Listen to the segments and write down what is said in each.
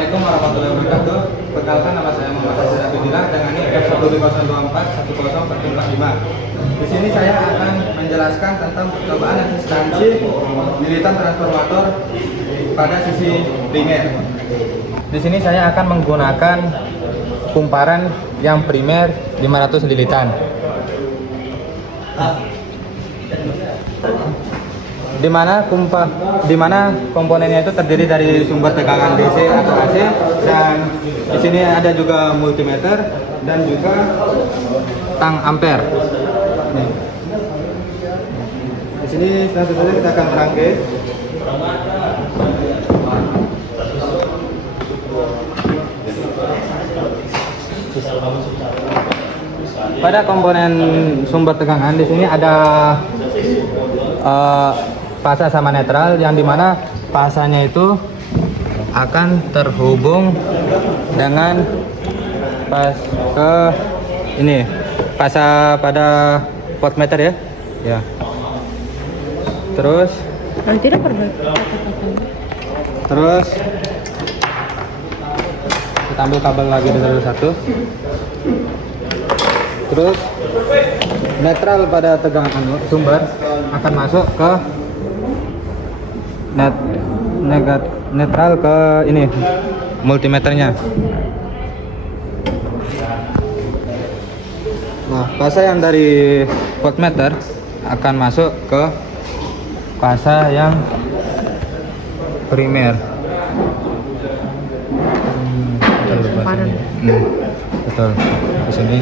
Assalamualaikum warahmatullahi wabarakatuh. Perkenalkan, nama saya Muhammad Hasir Abidillah dengan NIK 15024 Di sini saya akan menjelaskan tentang percobaan resistansi lilitan transformator pada sisi primer. Di sini saya akan menggunakan kumparan yang primer 500 lilitan. Di mana komponennya itu terdiri dari sumber tegangan DC atau AC, dan di sini ada juga multimeter dan juga tang ampere. Di sini langsung saja kita akan rangkai. Pada komponen sumber tegangan di sini ada fasa sama netral, yang dimana fasanya itu akan terhubung dengan fasa pada voltmeter ya. Terus kita ambil kabel lagi dari satu. Terus netral pada tegangan sumber akan masuk ke netral ke ini multimeternya. Nah, fasa yang dari voltmeter akan masuk ke fasa yang primer. Betul. Di sini.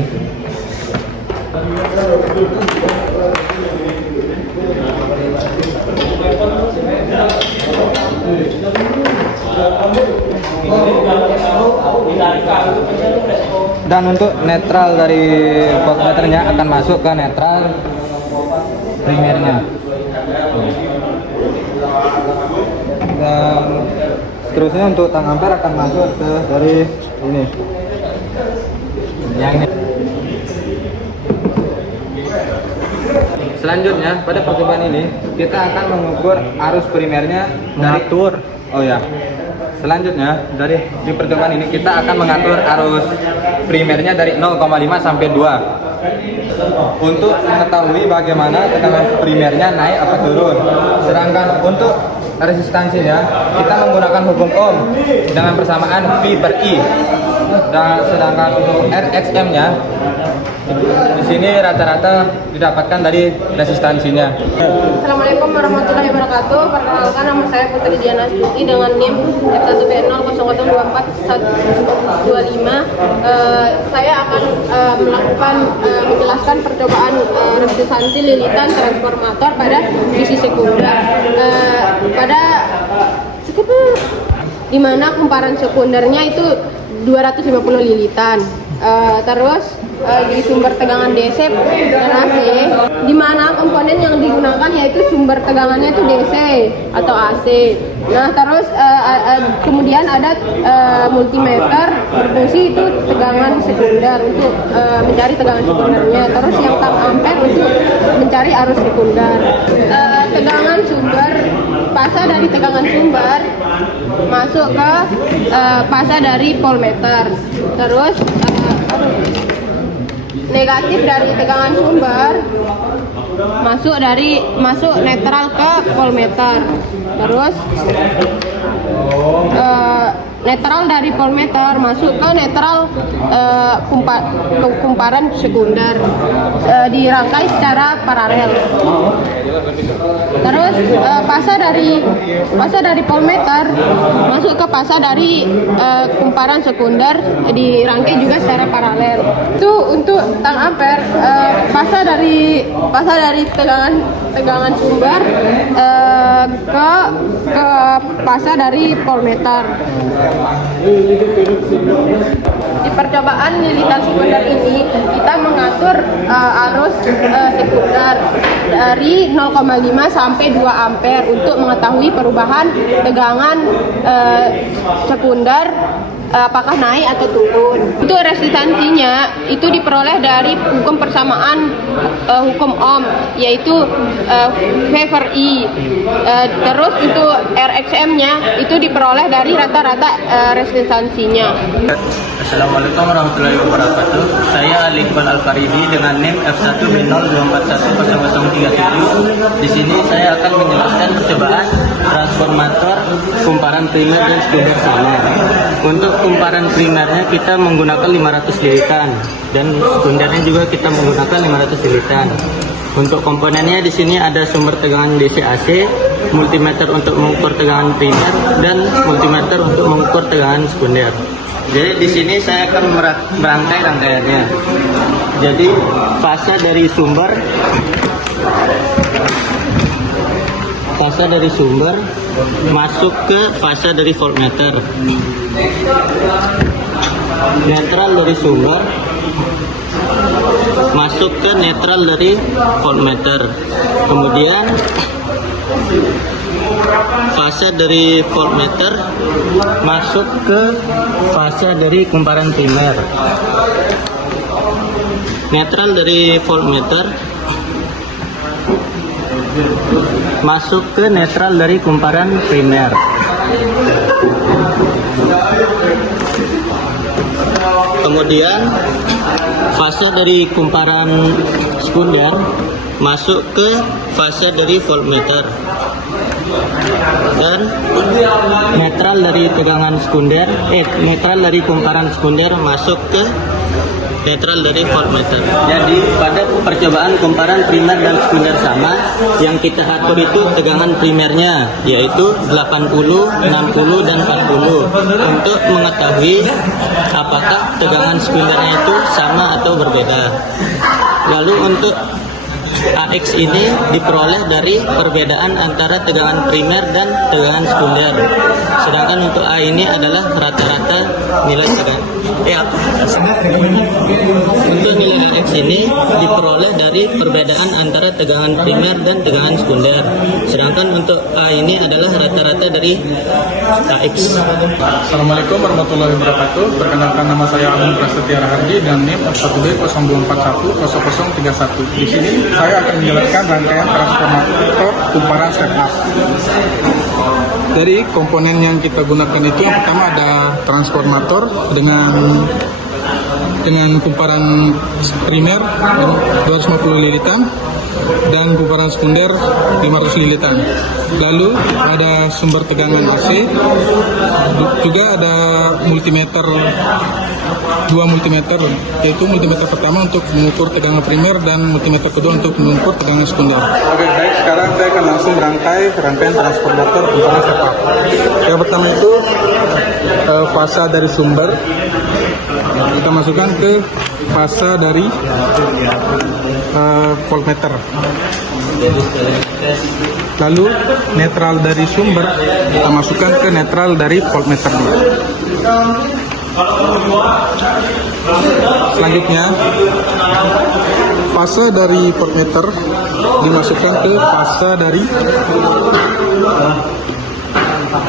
Dan untuk netral dari voltmeternya akan masuk ke netral primernya. Dan seterusnya untuk tang ampere akan masuk ke dari ini. Yang ini. Selanjutnya pada percobaan ini kita akan mengukur arus primernya dari Selanjutnya di percobaan ini kita akan mengatur arus primernya dari 0,5 sampai 2 untuk mengetahui bagaimana tekanan primernya naik atau turun. Sedangkan untuk resistansinya kita menggunakan hukum Ohm dengan persamaan V per I. Dan sedangkan untuk RXM-nya di sini rata-rata didapatkan dari resistansinya. Assalamualaikum warahmatullahi wabarakatuh. Perkenalkan, nama saya Putri Diana Astuti dengan NIM F1B0002125. Saya akan menjelaskan percobaan resistansi lilitan transformator pada sisi sekunder. Di mana kumparan sekundernya itu 250 lilitan. Terus di sumber tegangan DC dan AC, di mana komponen yang digunakan yaitu sumber tegangannya itu DC atau AC. Nah, terus kemudian ada multimeter berfungsi itu tegangan sekunder untuk mencari tegangan sekundernya. Terus yang tang ampere untuk mencari arus sekunder. Tegangan sumber, fasa dari tegangan sumber masuk ke fasa dari voltmeter. Terus negatif dari tegangan sumber masuk netral ke voltmeter. Terus netral dari voltmeter masuk ke netral kumparan sekunder, dirangkai secara paralel. Terus fasa dari voltmeter masuk ke fasa dari kumparan sekunder, dirangkai juga secara paralel. Itu untuk tang ampere, fasa dari tegangan sumber ke fasa dari voltmeter. Di percobaan lilitan sekunder ini kita mengatur arus sekunder dari 0,5 sampai 2 ampere untuk mengetahui perubahan tegangan sekunder apakah naik atau turun. Untuk resistansinya itu diperoleh dari hukum persamaan hukum Ohm, yaitu favor E. Terus untuk RXM-nya itu diperoleh dari rata-rata resistansinya. Assalamualaikum warahmatullahi wabarakatuh. Saya Ali Iqbal Al-Faridi dengan NIM F1B02410037. Di sini saya akan menjelaskan percobaan transformator kumparan primer dan sekunder sama. Untuk kumparan primernya kita menggunakan 500 lilitan dan sekundernya juga kita menggunakan 500 lilitan. Untuk komponennya di sini ada sumber tegangan DC AC, multimeter untuk mengukur tegangan primer dan multimeter untuk mengukur tegangan sekunder. Jadi di sini saya akan merangkai rangkaiannya. Jadi fase dari sumber masuk ke fase dari voltmeter. Netral dari sumber masuk ke netral dari voltmeter. Kemudian fase dari voltmeter masuk ke fase dari kumparan primer. Netral dari voltmeter masuk ke netral dari kumparan primer. Kemudian fase dari kumparan sekunder masuk ke fase dari voltmeter. Dan netral dari tegangan sekunder, netral dari kumparan sekunder masuk ke netral dari voltmeter. Jadi pada percobaan kumparan primer dan sekunder sama, yang kita atur itu tegangan primernya yaitu 80, 60 dan 40 untuk mengetahui apakah tegangan sekundernya itu sama atau berbeda. Lalu untuk AX ini diperoleh dari perbedaan antara tegangan primer dan tegangan sekunder. Sedangkan untuk A ini adalah rata-rata nilai tegangan. Untuk nilai AX ini diperoleh dari perbedaan antara tegangan primer dan tegangan sekunder. Sedangkan untuk A ini adalah rata-rata dari AX. Assalamualaikum warahmatullahi wabarakatuh. Perkenalkan, nama saya Agung Prasetya Rahardi dan NIM F1B02410031. Di sini saya akan menjelaskan rangkaian transformator kumparan step up. Dari komponen yang kita gunakan itu yang pertama ada transformator dengan kumparan primer 250 lilitan dan kumparan sekunder 500 lilitan. Lalu ada sumber tegangan AC, juga ada multimeter, dua multimeter, yaitu multimeter pertama untuk mengukur tegangan primer dan multimeter kedua untuk mengukur tegangan sekunder. Oke, baik, sekarang saya akan langsung rangkaian transformator kumparan step up. Yang pertama itu fase dari sumber, kita masukkan ke fase dari voltmeter. Lalu netral dari sumber kita masukkan ke netral dari voltmeter. Selanjutnya fase dari voltmeter dimasukkan ke fase dari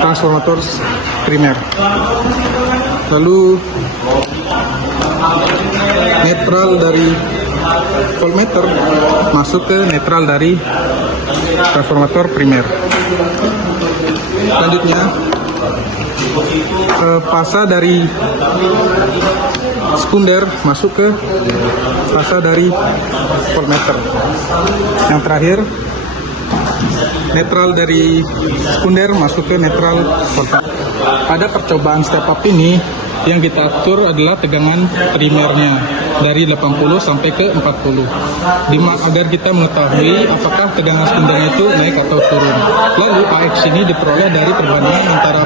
transformator primer. Lalu netral dari voltmeter masuk ke netral dari transformator primer. Selanjutnya fase dari sekunder masuk ke fase dari voltmeter. Yang terakhir, netral dari sekunder masuk ke netral voltmeter. Pada percobaan step up ini yang kita atur adalah tegangan primernya dari 80 sampai ke 40 agar kita mengetahui apakah tegangan sekundernya itu naik atau turun. Lalu AX ini diperoleh dari perbandingan antara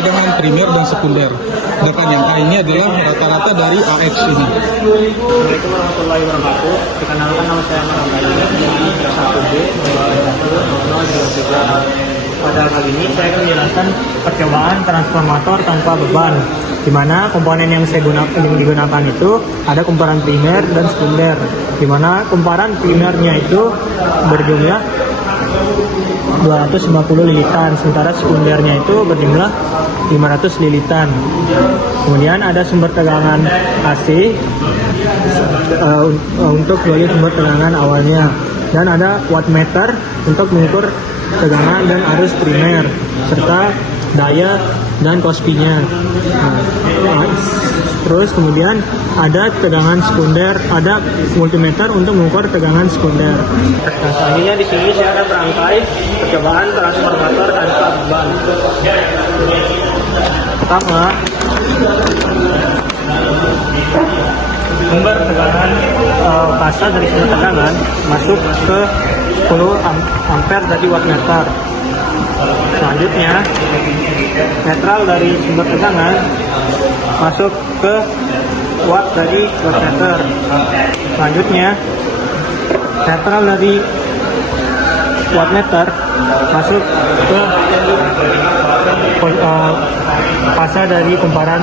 tegangan primer dan sekunder. Sedangkan yang A ini adalah rata-rata dari AX ini. Assalamualaikum warahmatullahi wabarakatuh. Perkenalkan, nama saya Marangkali dari 1B024023. Pada kali ini saya akan menjelaskan percobaan transformator tanpa beban, di mana komponen yang digunakan itu ada kumparan primer dan sekunder, di mana kumparan primernya itu berjumlah 250 lilitan, sementara sekundernya itu berjumlah 500 lilitan. Kemudian ada sumber tegangan AC untuk sebagai sumber tegangan awalnya, dan ada wattmeter untuk mengukur tegangan dan arus primer serta daya dan kospinya. Terus kemudian ada tegangan sekunder, ada multimeter untuk mengukur tegangan sekunder. Nah, selanjutnya di sini saya akan merangkai percobaan transformator tanpa beban. Pertama, sumber tegangan pasa dari sumber tegangan masuk ke 10 ampere dari wattmeter. Selanjutnya, netral dari sumber tegangan masuk ke watt dari wattmeter. Selanjutnya, netral dari wattmeter masuk ke pasa dari kumparan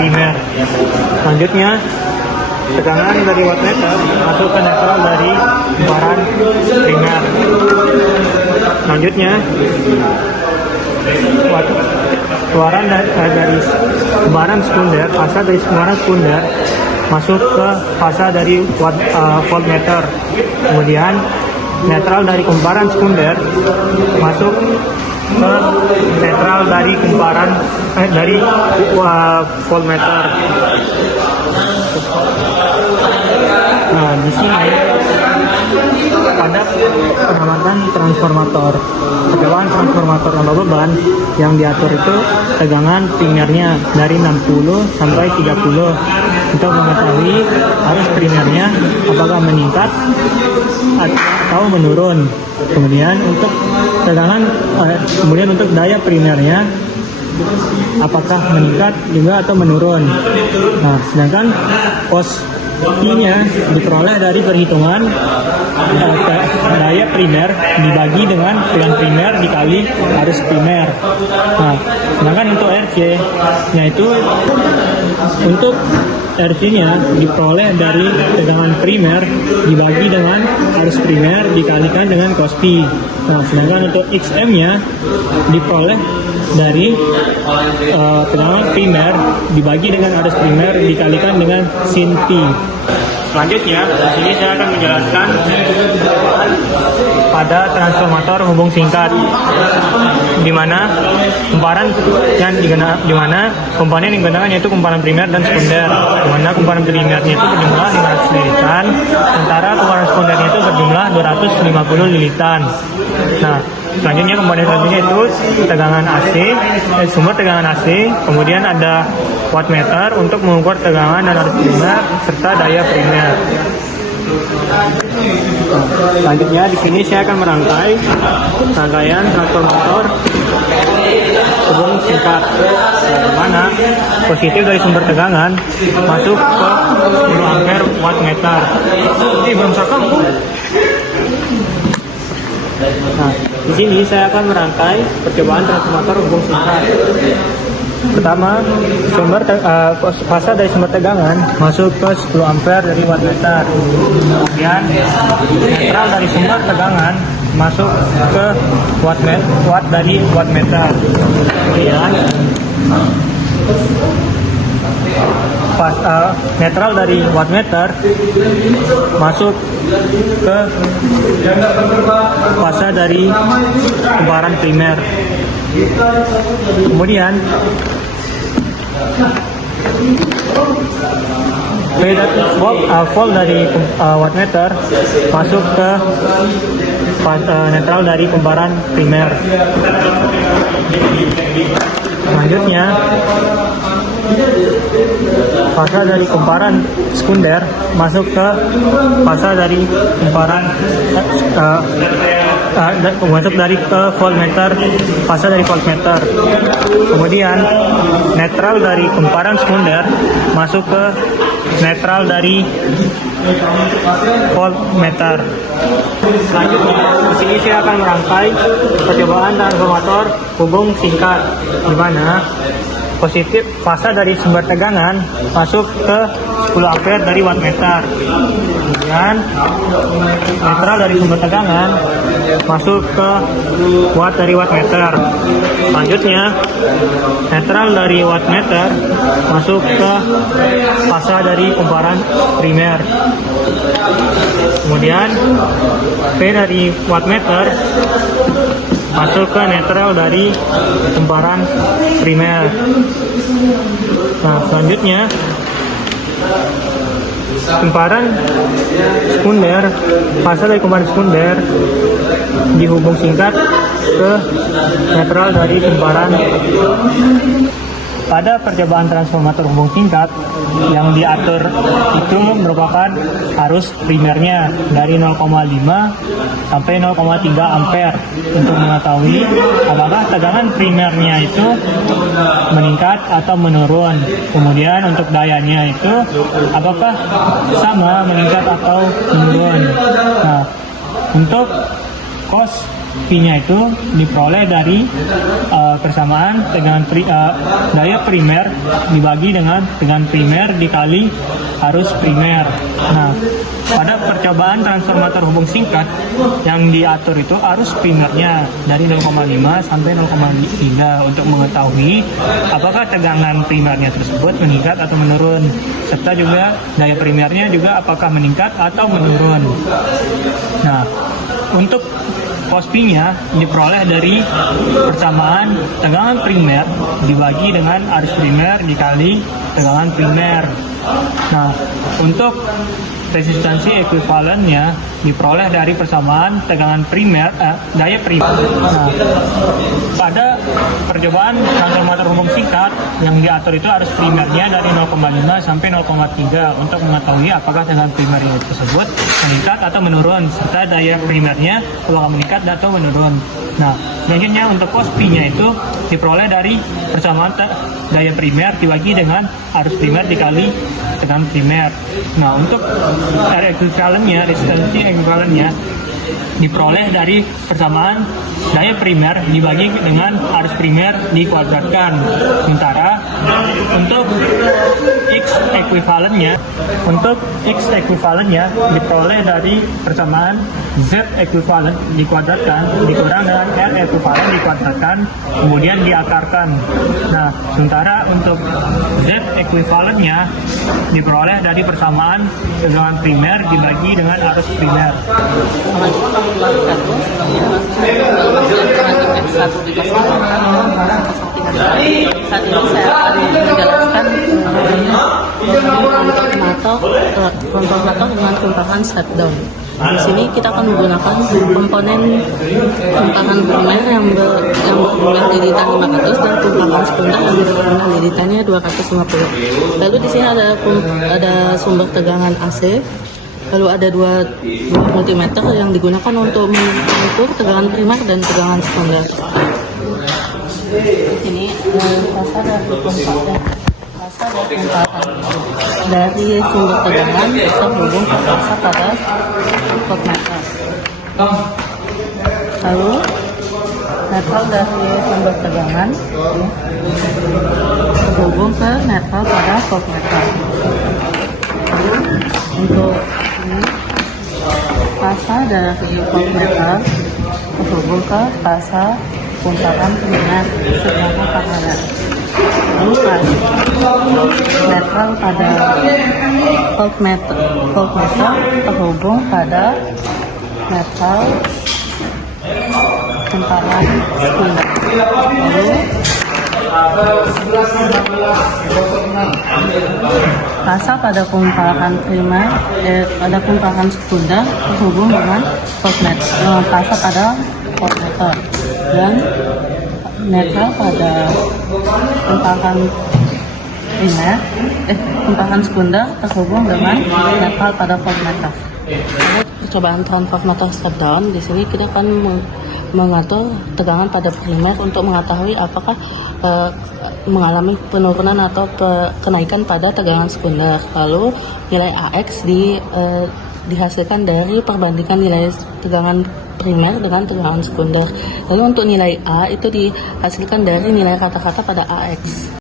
primer. Selanjutnya, tegangan dari wattmeter masuk ke netral dari kumparan primer. Selanjutnya, keluaran dari kumparan sekunder, pasa dari kumparan sekunder masuk ke pasa dari voltmeter. Kemudian netral dari kumparan sekunder masuk ke netral dari kumparan dari voltmeter. Nah, di sini ada pengamatan transformator. Percobaan transformator tanpa beban yang diatur itu tegangan primernya dari 60 sampai 30 untuk mengetahui arus primernya apakah meningkat atau menurun. Kemudian untuk tegangan kemudian untuk daya primernya apakah meningkat juga atau menurun. Nah, sedangkan I-nya diperoleh dari perhitungan daya primer dibagi dengan tegangan primer dikali arus primer. Nah, sedangkan untuk RC-nya itu untuk RC-nya diperoleh dari tegangan primer dibagi dengan arus primer dikalikan dengan cos P. Nah, sedangkan untuk XM-nya diperoleh dari tegangan primer dibagi dengan arus primer dikalikan dengan sin P. Selanjutnya, di sini saya akan menjelaskan pada transformator hubung singkat, di mana kumparan yang di mana komponen yang digunakan yaitu kumparan primer dan sekunder. Di mana kumparan primernya itu berjumlah 500 lilitan, sementara kumparan sekundernya itu berjumlah 250 lilitan. Nah, selanjutnya komponen selanjutnya itu tegangan AC, sumber tegangan AC, kemudian ada wattmeter untuk mengukur tegangan dan arus primer serta daya primer. Selanjutnya di sini saya akan merangkai rangkaian transformator hubung singkat, di mana positif dari sumber tegangan masuk ke 10 ampere wattmeter. Ini belum sakam. Nah, di sini saya akan merangkai percobaan transformator hubung singkat. Pertama, pasa dari sumber tegangan masuk ke 10 ampere dari wattmeter. Kemudian netral dari sumber tegangan masuk ke watt dari wattmeter. Kemudian netral dari wattmeter masuk ke pasa dari kumparan primer. Kemudian volt dari wattmeter masuk ke netral dari kumparan primer. Selanjutnya, pasa dari kumparan sekunder masuk ke pasa dari kumparan masuk dari ke voltmeter, pasa dari voltmeter. Kemudian netral dari kumparan sekunder masuk ke netral dari voltmeter. Selanjutnya, di sini saya akan merangkai percobaan transformator hubung singkat, di mana positif pasa dari sumber tegangan masuk ke 10 ampere dari wattmeter. Kemudian tegangan, netral dari sumber tegangan masuk ke watt dari wattmeter. Selanjutnya, netral dari wattmeter masuk ke fasa dari kumparan primer. Kemudian V dari wattmeter masuk ke netral dari kumparan primer. Nah, selanjutnya kumparan sekunder, fasa dari kumparan sekunder dihubung singkat ke netral dari kumparan. Pada percobaan transformator hubung singkat, yang diatur itu merupakan arus primernya dari 0,5 sampai 0,3 ampere untuk mengetahui apakah tegangan primernya itu meningkat atau menurun. Kemudian untuk dayanya itu apakah sama, meningkat atau menurun. Nah, untuk cos P-nya itu diperoleh dari persamaan tegangan daya primer dibagi dengan tegangan primer dikali arus primer. Nah, pada percobaan transformator hubung singkat yang diatur itu arus primernya dari 0,5 sampai 0,3 untuk mengetahui apakah tegangan primernya tersebut meningkat atau menurun, serta juga daya primernya juga apakah meningkat atau menurun. Nah, untuk cos P-nya diperoleh dari persamaan tegangan primer dibagi dengan arus primer dikali tegangan primer. Nah, untuk resistansi ekuivalennya diperoleh dari persamaan tegangan primer, daya primer. Nah, pada percobaan transformator hubung singkat yang diatur itu arus primernya dari 0,5 sampai 0,3 untuk mengetahui apakah tegangan primernya tersebut meningkat atau menurun, serta daya primernya apakah meningkat atau menurun. Nah, selanjutnya untuk cos P-nya itu diperoleh dari persamaan daya primer dibagi dengan arus primer dikali tegangan primer. Nah, untuk area ekuivalennya, resistansi ekuivalennya diperoleh dari persamaan daya primer dibagi dengan arus primer dikuadratkan. Sementara untuk X ekuivalennya diperoleh dari persamaan Z ekuivalen dikuadratkan dikurang dengan R ekuivalen dikuadratkan kemudian diakarkan. Nah, sementara untuk Z ekuivalennya diperoleh dari persamaan tegangan primer dibagi dengan arus primer. Saat ini saya akan menjelaskan konformator dengan kumparan shutdown. Di sini kita akan menggunakan komponen kumparan primer yang berjumlah lilitan 500 dan kumparan sekunder yang berjumlah lilitannya 250. Lalu di sini ada sumber tegangan AC. Lalu ada dua multimeter yang digunakan untuk mengukur tegangan primer dan tegangan sekunder. Di sini fasa dari sumber tegangan terhubung ke fasa pada voltmeter. Lalu netral dari sumber tegangan terhubung ke netral pada voltmeter. Untuk ini fasa dari voltmeter terhubung ke fasa kumparan primer secara paralel. Lalu netral pada voltmeter terhubung pada netral kumparan sekunder. Fasa pada kumparan primer pada kumparan sekunder terhubung dengan fasa pada voltmeter dan netral pada kumparan sekunder terhubung dengan netral pada voltmeter. Percobaan transformator shutdown, di sini kita akan mengatur tegangan pada primer untuk mengetahui apakah mengalami penurunan atau kenaikan pada tegangan sekunder. Lalu nilai AX dihasilkan dari perbandingan nilai tegangan primer dengan tegangan sekunder. Lalu untuk nilai A itu dihasilkan dari nilai kata-kata pada AX.